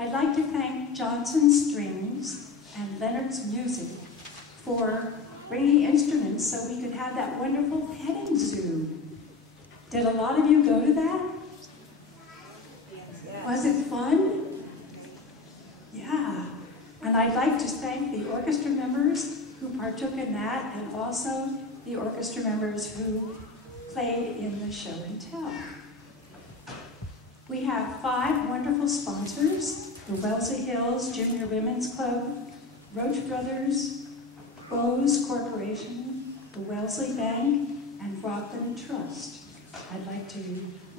I'd like to thank Johnson Strings and Leonard's Music for bringing instruments so we could have that wonderful petting zoo. Did a lot of you go to that? Was it fun? Yeah. And I'd like to thank the orchestra members who partook in that, and also the orchestra members who played in the show and tell. We have 5 wonderful sponsors: the Wellesley Hills Junior Women's Club, Roach Brothers, Bose Corporation, the Wellesley Bank, and Rockland Trust. I'd like to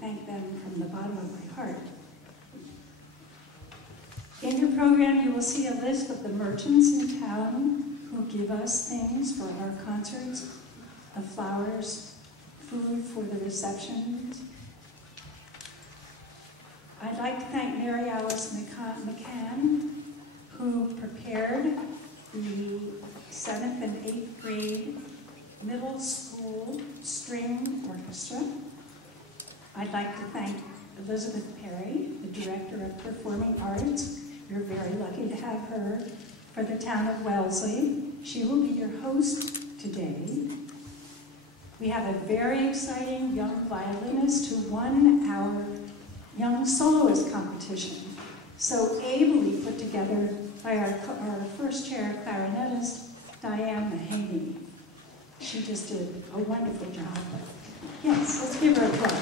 thank them from the bottom of my heart. In your program, you will see a list of the merchants in town who give us things for our concerts, the flowers, food for the receptions. I'd like to thank Mary Alice McCann, who prepared the 7th and 8th grade middle school string orchestra. I'd like to thank Elizabeth Perry, the Director of Performing Arts. You're very lucky to have her for the town of Wellesley. She will be your host today. We have a very exciting young violinist who won our Young Soloist competition, so ably put together by our first chair clarinetist, Diane Mahaney. She just did a wonderful job. Yes, let's give her a applause.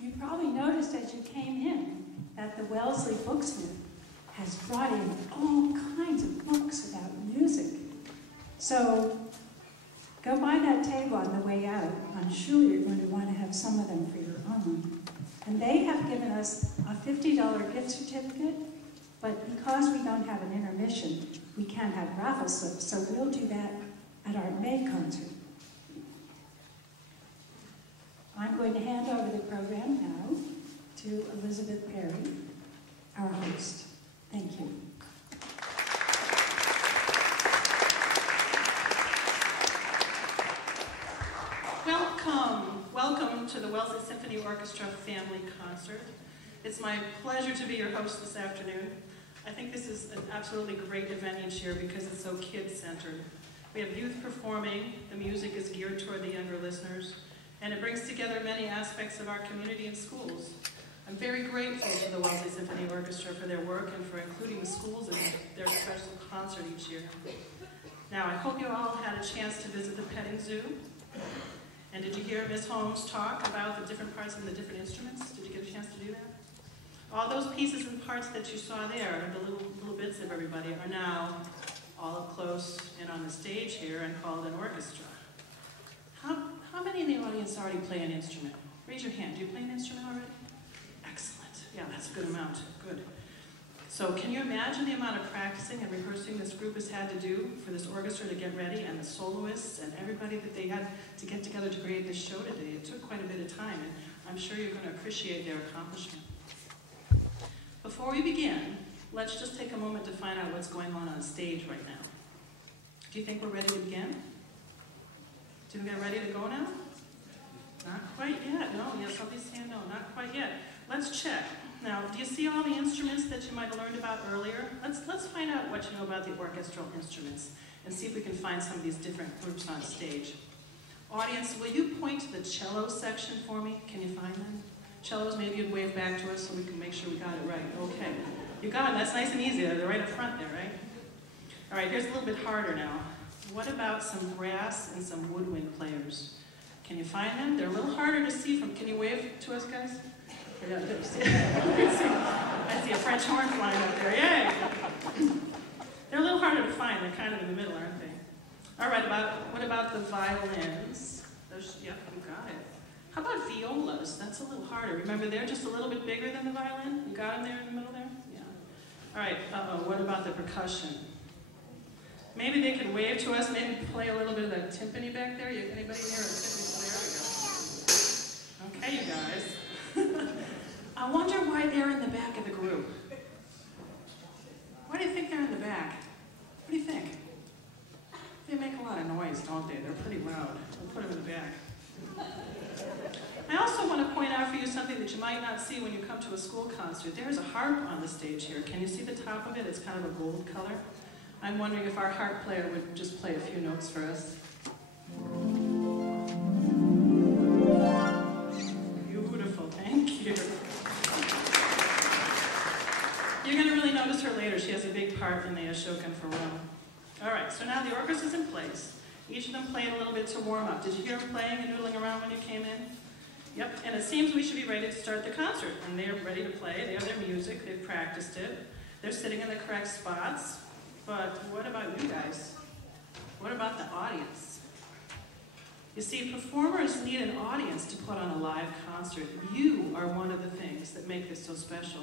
You probably noticed as you came in that the Wellesley Booksmith has brought in all kinds of books about music. So go by that table on the way out. I'm sure you're going to want to have some of them for your own. And they have given us a $50 gift certificate, but because we don't have an intermission, we can't have raffle slips, so we'll do that at our May concert. I'm going to hand over the program now to Elizabeth Perry, our host. Thank you. Welcome to the Wellesley Symphony Orchestra Family Concert. It's my pleasure to be your host this afternoon. I think this is an absolutely great event each year because it's so kid-centered. We have youth performing, the music is geared toward the younger listeners, and it brings together many aspects of our community and schools. I'm very grateful to the Wellesley Symphony Orchestra for their work and for including the schools in their special concert each year. Now, I hope you all had a chance to visit the petting zoo. And did you hear Ms. Holmes talk about the different parts and the different instruments? Did you get a chance to do that? All those pieces and parts that you saw there, the little bits of everybody, are now all up close and on the stage here and called an orchestra. How many in the audience already play an instrument? Raise your hand. Do you play an instrument already? Excellent. Yeah, that's a good amount. Good. So can you imagine the amount of practicing and rehearsing this group has had to do for this orchestra to get ready, and the soloists and everybody that they had to get together to create this show today? It took quite a bit of time, and I'm sure you're going to appreciate their accomplishment. Before we begin, let's just take a moment to find out what's going on stage right now. Do you think we're ready to begin? Do you think they're ready to go now? Not quite yet. No, yes, somebody's saying no, not quite yet. Let's check. Now, do you see all the instruments that you might have learned about earlier? Let's find out what you know about the orchestral instruments and see if we can find some of these different groups on stage. Audience, will you point to the cello section for me? Can you find them? Cellos, maybe you'd wave back to us so we can make sure we got it right. Okay. You got it. That's nice and easy. They're right up front there, right? All right, here's a little bit harder now. What about some brass and some woodwind players? Can you find them? They're a little harder to see from. Can you wave to us, guys? I see a French horn flying up there. Yay! They're a little harder to find. They're kind of in the middle, aren't they? All right, what about the violins? Those, yep, you got it. How about violas? That's a little harder. Remember, they're just a little bit bigger than the violin? You got them there in the middle there? Yeah. All right, what about the percussion? Maybe they could wave to us, maybe play a little bit of the timpani back there. Anybody near a timpani? There we go. Okay, you guys. I wonder why they're in the back of the group. Why do you think they're in the back? What do you think? They make a lot of noise, don't they? They're pretty loud. We'll put them in the back. I also want to point out for you something that you might not see when you come to a school concert. There's a harp on the stage here. Can you see the top of it? It's kind of a gold color. I'm wondering if our harp player would just play a few notes for us. Beautiful, thank you. You're going to really notice her later. She has a big part in the Ashokan for Rome. All right, so now the orchestra's in place. Each of them played a little bit to warm up. Did you hear them playing and noodling around when you came in? Yep, and it seems we should be ready to start the concert. And they're ready to play. They have their music. They've practiced it. They're sitting in the correct spots. But what about you guys? What about the audience? You see, performers need an audience to put on a live concert. You are one of the things that make this so special.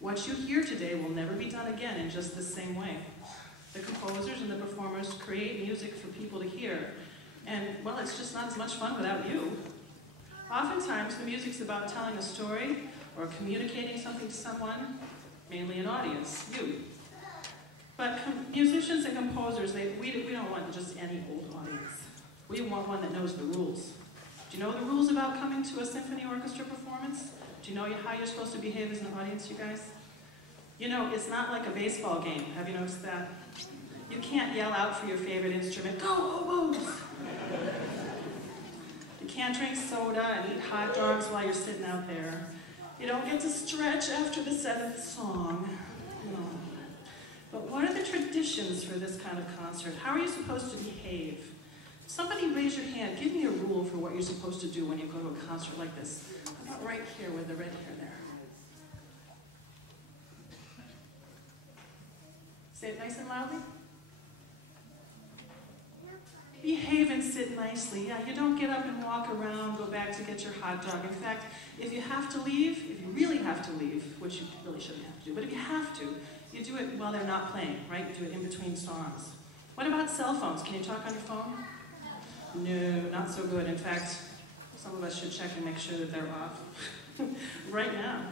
What you hear today will never be done again in just the same way. The composers and the performers create music for people to hear. And, well, it's just not as much fun without you. Oftentimes, the music's about telling a story or communicating something to someone, mainly an audience, you. But musicians and composers, we don't want just any old audience. We want one that knows the rules. Do you know the rules about coming to a symphony orchestra performance? Do you know how you're supposed to behave as an audience, you guys? You know, it's not like a baseball game. Have you noticed that? You can't yell out for your favorite instrument, "Go, oboes!" You can't drink soda and eat hot dogs while you're sitting out there. You don't get to stretch after the 7th song. No. But what are the traditions for this kind of concert? How are you supposed to behave? Somebody raise your hand. Give me a rule for what you're supposed to do when you go to a concert like this. How about right here with the red hair there? Say it nice and loudly. Behave and sit nicely. Yeah, you don't get up and walk around, go back to get your hot dog. In fact, if you have to leave, if you really have to leave, which you really shouldn't have to do, but if you have to, you do it while they're not playing, right? You do it in between songs. What about cell phones? Can you talk on your phone? No, not so good. In fact, some of us should check and make sure that they're off right now.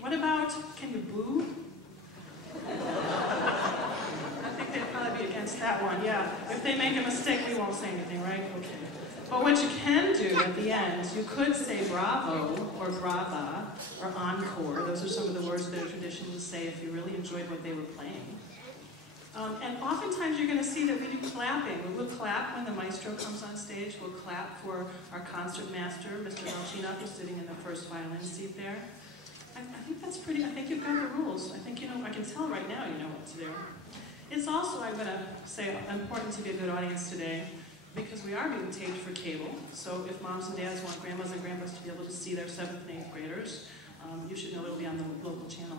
What about, can you boo? I think they'd probably be against that one, yeah. If they make a mistake, we won't say anything, right? Okay. But what you can do at the end, you could say bravo, or brava, or encore. Those are some of the words that are traditionally say if you really enjoyed what they were playing. And oftentimes you're going to see that we do clapping. We'll clap when the maestro comes on stage. We'll clap for our concert master, Mr. Velchinov, who's sitting in the first violin seat there. I think that's pretty, I think you've got the rules. I think you know, I can tell right now you know what to do. It's also, I'm going to say, important to be a good audience today because we are being taped for cable. So if moms and dads want grandmas and grandpas to be able to see their 7th and 8th graders, you should know it'll be on the local channel.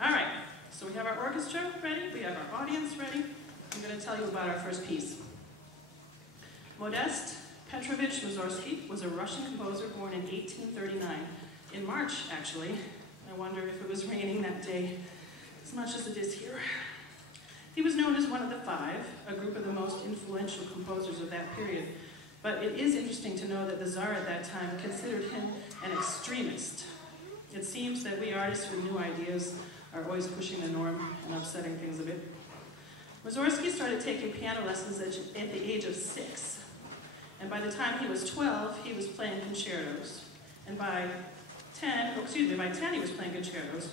All right, so we have our orchestra ready, we have our audience ready. I'm going to tell you about our first piece. Modest Petrovich Mussorgsky was a Russian composer born in 1839. In March, actually. I wonder if it was raining that day as much as it is here. He was known as one of the 5, a group of the most influential composers of that period. But it is interesting to know that the Tsar at that time considered him an extremist. It seems that we artists with new ideas are always pushing the norm and upsetting things a bit. Mussorgsky started taking piano lessons at the age of 6. And by the time he was 12, he was playing concertos. And by 10 he was playing concertos.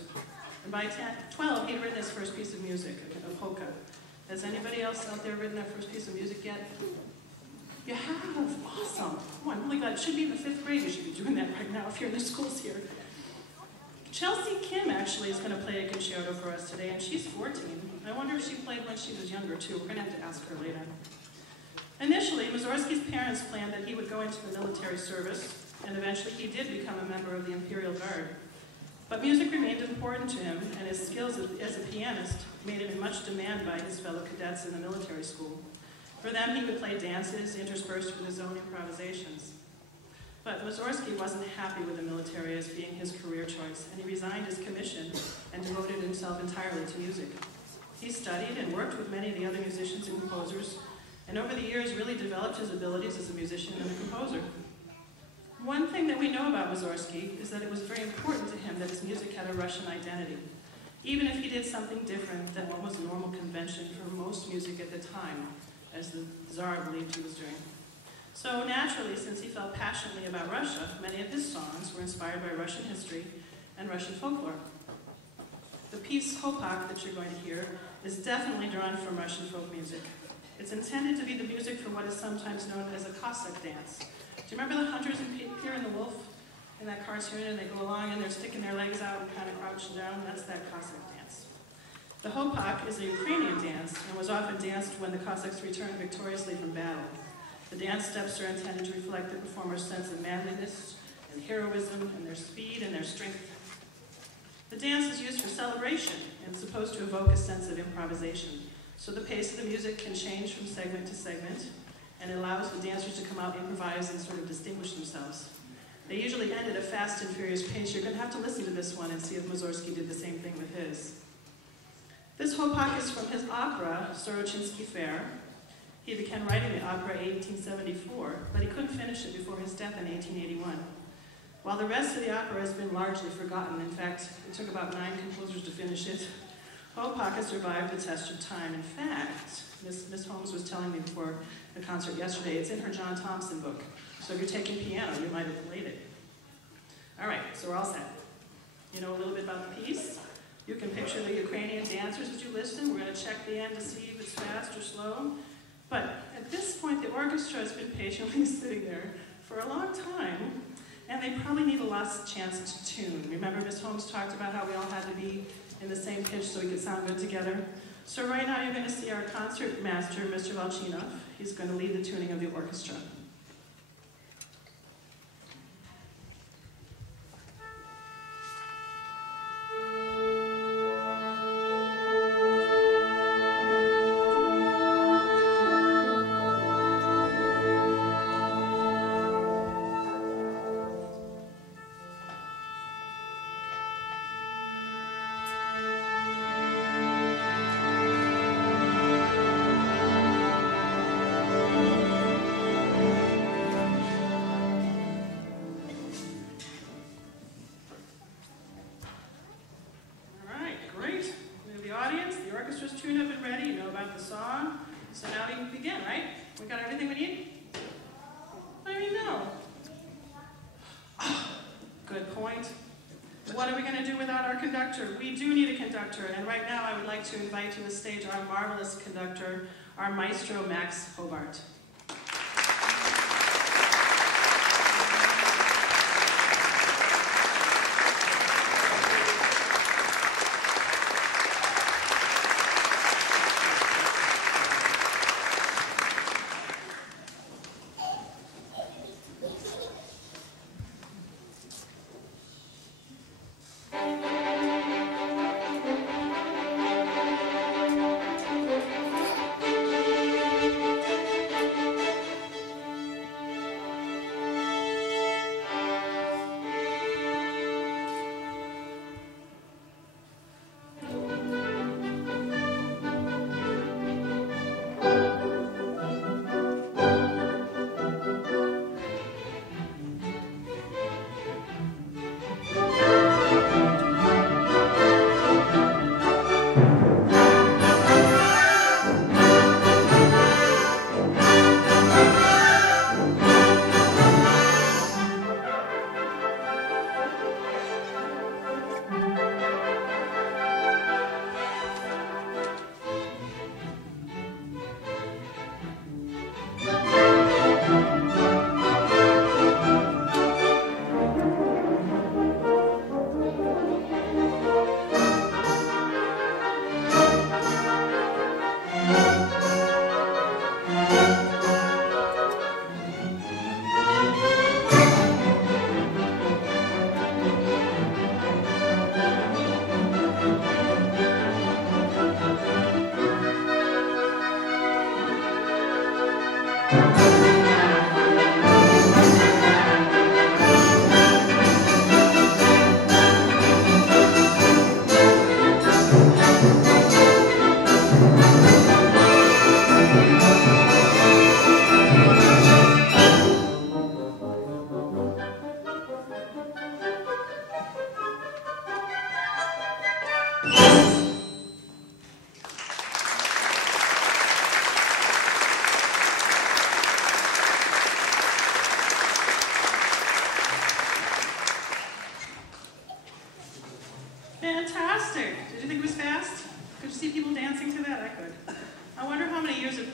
And by 12, he'd written his first piece of music, a polka. Has anybody else out there written their first piece of music yet? You have? Awesome. Oh, I'm really glad. It should be in the 5th grade. You should be doing that right now if you're in the schools here. Chelsea Kim actually is going to play a concerto for us today, and she's 14. I wonder if she played when she was younger, too. We're going to have to ask her later. Initially, Mussorgsky's parents planned that he would go into the military service, and eventually he did become a member of the Imperial Guard. But music remained important to him, and his skills as a pianist made him in much demand by his fellow cadets in the military school. For them, he would play dances interspersed with his own improvisations. But Mussorgsky wasn't happy with the military as being his career choice, and he resigned his commission and devoted himself entirely to music. He studied and worked with many of the other musicians and composers, and over the years really developed his abilities as a musician and a composer. One thing that we know about Mussorgsky is that it was very important to him that his music had a Russian identity, even if he did something different than what was normal convention for most music at the time, as the Tsar believed he was doing. So naturally, since he felt passionately about Russia, many of his songs were inspired by Russian history and Russian folklore. The piece Hopak that you're going to hear is definitely drawn from Russian folk music. It's intended to be the music for what is sometimes known as a Cossack dance. Do you remember the hunters in Peter and the Wolf in that cartoon, and they go along and they're sticking their legs out and kind of crouching down? That's that Cossack dance. The Hopak is a Ukrainian dance and was often danced when the Cossacks returned victoriously from battle. The dance steps are intended to reflect the performer's sense of manliness and heroism and their speed and their strength. The dance is used for celebration and supposed to evoke a sense of improvisation. So the pace of the music can change from segment to segment, and it allows the dancers to come out, improvise, and sort of distinguish themselves. They usually end at a fast and furious pace. You're going to have to listen to this one and see if Mussorgsky did the same thing with his. This Hopak is from his opera, Sorochinsk fair. He began writing the opera in 1874, but he couldn't finish it before his death in 1881. While the rest of the opera has been largely forgotten, in fact, it took about 9 composers to finish it, Hopak has survived the test of time. In fact, Miss Holmes was telling me before the concert yesterday, it's in her John Thompson book. So if you're taking piano, you might have played it. All right, so we're all set. You know a little bit about the piece. You can picture the Ukrainian dancers as you listen. We're going to check the end to see if it's fast or slow. But at this point, the orchestra has been patiently sitting there for a long time, and they probably need a last chance to tune. Remember, Miss Holmes talked about how we all had to be in the same pitch so we could sound good together? So right now you're going to see our concert master, Mr. Volchinov. He's going to lead the tuning of the orchestra. Tune up and ready, you know about the song. So now we can begin, right? We got everything we need? What do you know? Oh, good point. What are we going to do without our conductor? We do need a conductor, and right now I would like to invite to the stage our marvelous conductor, our maestro, Max Hobart.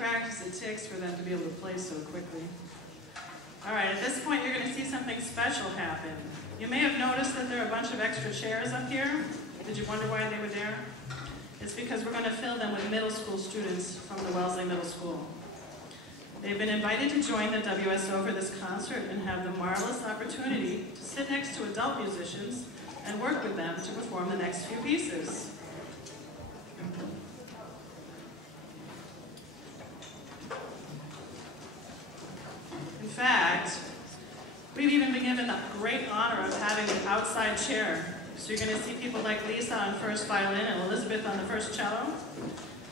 practice it takes for them to be able to play so quickly. All right, at this point, you're going to see something special happen. You may have noticed that there are a bunch of extra chairs up here. Did you wonder why they were there? It's because we're going to fill them with middle school students from the Wellesley Middle School. They've been invited to join the WSO for this concert and have the marvelous opportunity to sit next to adult musicians and work with them to perform the next few pieces. In fact, we've even been given the great honor of having an outside chair. So you're going to see people like Lisa on first violin and Elizabeth on the first cello.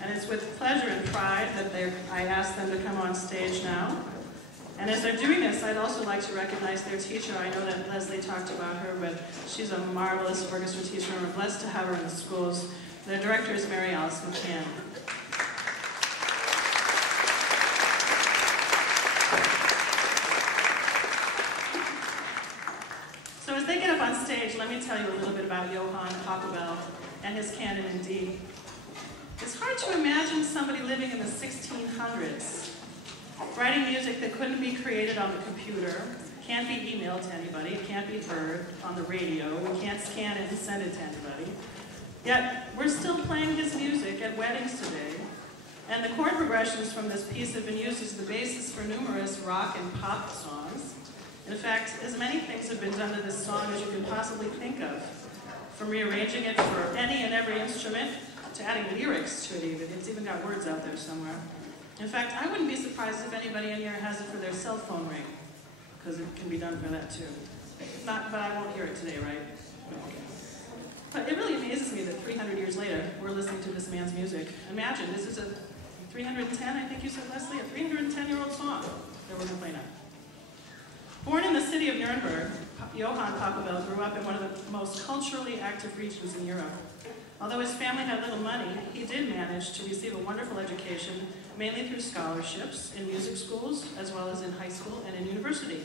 And it's with pleasure and pride that I asked them to come on stage now. And as they're doing this, I'd also like to recognize their teacher. I know that Leslie talked about her, but she's a marvelous orchestra teacher, and we're blessed to have her in the schools. Their director is Mary Alice McCann. So as they get up on stage, let me tell you a little bit about Johann Pachelbel and his canon in D. It's hard to imagine somebody living in the 1600s, writing music that couldn't be created on the computer, can't be emailed to anybody, it can't be heard on the radio, we can't scan it and send it to anybody. Yet, we're still playing his music at weddings today, and the chord progressions from this piece have been used as the basis for numerous rock and pop songs. In fact, as many things have been done to this song as you can possibly think of, from rearranging it for any and every instrument, to adding lyrics to it even. It's even got words out there somewhere. In fact, I wouldn't be surprised if anybody in here has it for their cell phone ring, because it can be done for that too. But I won't hear it today, right? But it really amazes me that 300 years later, we're listening to this man's music. Imagine, this is a 310, I think you said, Leslie, a 310-year-old song that we're going to play now. Born in the city of Nuremberg, Johann Pachelbel grew up in one of the most culturally active regions in Europe. Although his family had little money, he did manage to receive a wonderful education, mainly through scholarships in music schools, as well as in high school and in university.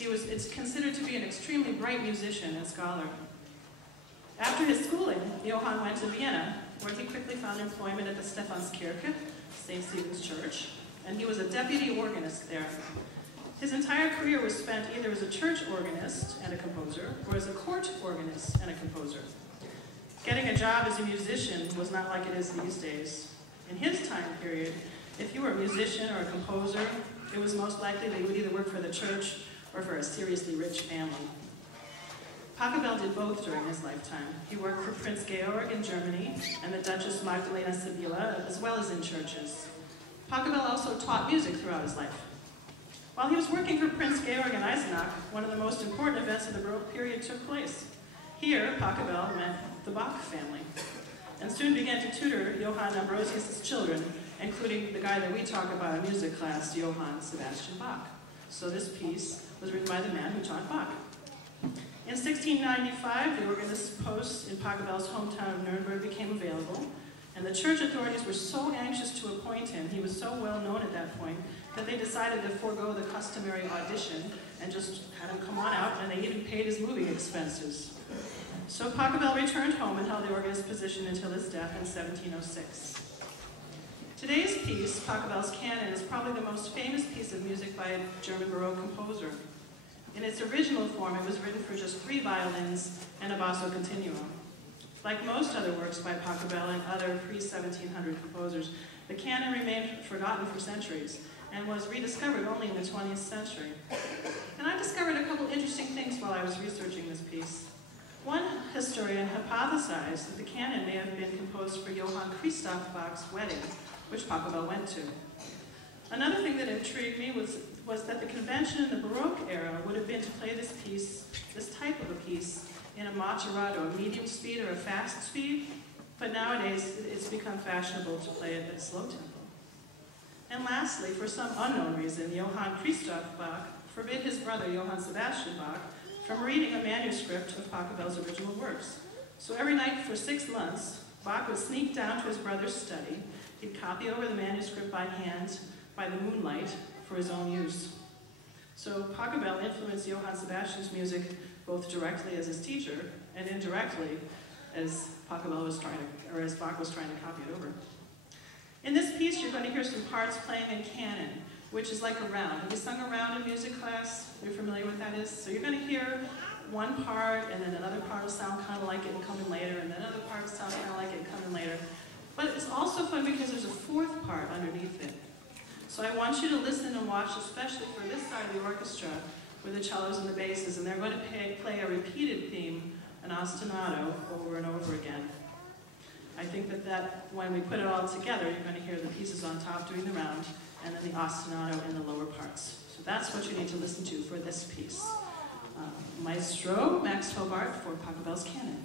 It's considered to be an extremely bright musician and scholar. After his schooling, Johann went to Vienna, where he quickly found employment at the Stephanskirche, St. Stephen's Church, and he was a deputy organist there. His entire career was spent either as a church organist and a composer, or as a court organist and a composer. Getting a job as a musician was not like it is these days. In his time period, if you were a musician or a composer, it was most likely that you would either work for the church or for a seriously rich family. Pachelbel did both during his lifetime. He worked for Prince Georg in Germany and the Duchess Magdalena Sibylla, as well as in churches. Pachelbel also taught music throughout his life. While he was working for Prince Georg in Eisenach, one of the most important events of the Baroque period took place. Here, Pachelbel met the Bach family, and soon began to tutor Johann Ambrosius' children, including the guy that we talk about in music class, Johann Sebastian Bach. So this piece was written by the man who taught Bach. In 1695, the organist's post in Pachelbel's hometown of Nuremberg became available, and the church authorities were so anxious to appoint him, he was so well known at that point, that they decided to forego the customary audition and just had him come on out, and they even paid his moving expenses. So Pachelbel returned home and held the organist's position until his death in 1706. Today's piece, Pachelbel's Canon, is probably the most famous piece of music by a German Baroque composer. In its original form, it was written for just 3 violins and a basso continuo. Like most other works by Pachelbel and other pre-1700 composers, the canon remained forgotten for centuries and was rediscovered only in the 20th century. And I discovered a couple interesting things while I was researching this piece. One historian hypothesized that the canon may have been composed for Johann Christoph Bach's wedding, which Pachelbel went to. Another thing that intrigued me was that the convention in the Baroque era would have been to play this piece, this type of a piece, in a macerato, a medium speed or a fast speed, but nowadays it's become fashionable to play it at a slow tempo. And lastly, for some unknown reason, Johann Christoph Bach forbid his brother, Johann Sebastian Bach, from reading a manuscript of Pachelbel's original works. So every night for 6 months, Bach would sneak down to his brother's study. He'd copy over the manuscript by hand, by the moonlight, for his own use. So Pachelbel influenced Johann Sebastian's music both directly as his teacher and indirectly as Bach was trying to copy it over. In this piece, you're going to hear some parts playing in canon, which is like a round. Have you sung a round in music class? Are you familiar with what that is? So you're going to hear one part, and then another part will sound kind of like it and come in later, and then another part will sound kind of like it and come in later. But it's also fun because there's a fourth part underneath it. So I want you to listen and watch, especially for this side of the orchestra, with the cellos and the basses, and they're going to play a repeated theme, an ostinato, over and over again. I think that when we put it all together, you're going to hear the pieces on top doing the round, and then the ostinato in the lower parts. So that's what you need to listen to for this piece. Maestro Max Hobart for Pachelbel's Canon.